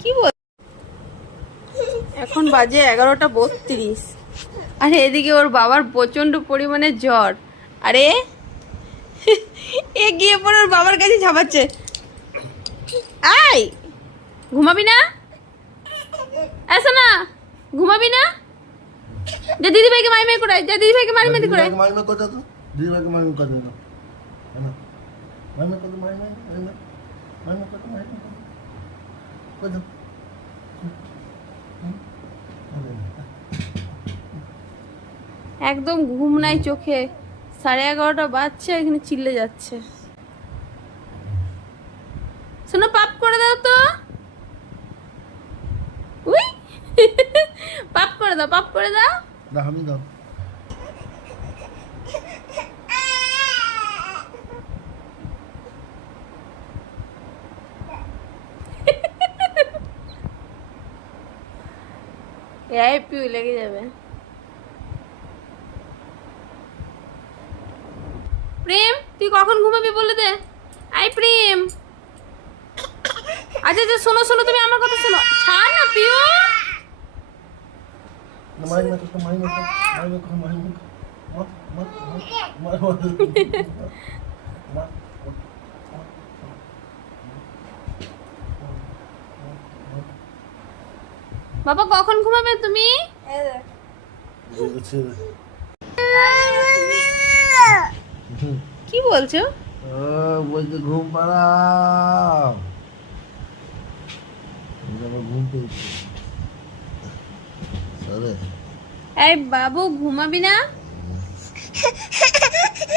কি বল, এখন বাজে 11:32। আর এদিকে ওর বাবার প্রচন্ড পরিমাণে জ্বর। আরে এ গিয়ে পরে ওর বাবার কাছে ঝাপাচ্ছে। আই ঘুমাবি না? আসো না, ঘুমাবি না? যা দিদি ভাইকে মাই মাই করাই, যা দিদি ভাইকে মারি মারি করাই। মাই মাই করতে তো দিদি ভাইকে মাই মাই করে দাও। না মাই মাই করতে মাই মাই মাই মাই মাই মাই করতে মাই মাই করে দাও। একদম ঘুম নাই চোখে, 11:30 বাজছে, এখানে চিল্লে যাচ্ছে। শোনো, পাপ করে দাও তো। উই পাপ করে দাও, পাপ করে দাও। না আমি দাও। এই পিউ লেগে যাবে। প্রেম, তুই কখন ঘুমাবি বলে দে। আই প্রেম, আচ্ছা আচ্ছা শোনো শোনো, তুমি আমার কথা শোনো। ছাড় না পিউ। মাই মাই করতে মাই মাই মাই মাই করে মাই মাই মত মত মাই মাই বাবা কখন ঘুমাবে তুমি? কি বলছো? বলছে ঘুম পাড়াও, ঘুম পেয়েছি। এই বাবু ঘুমাবি না?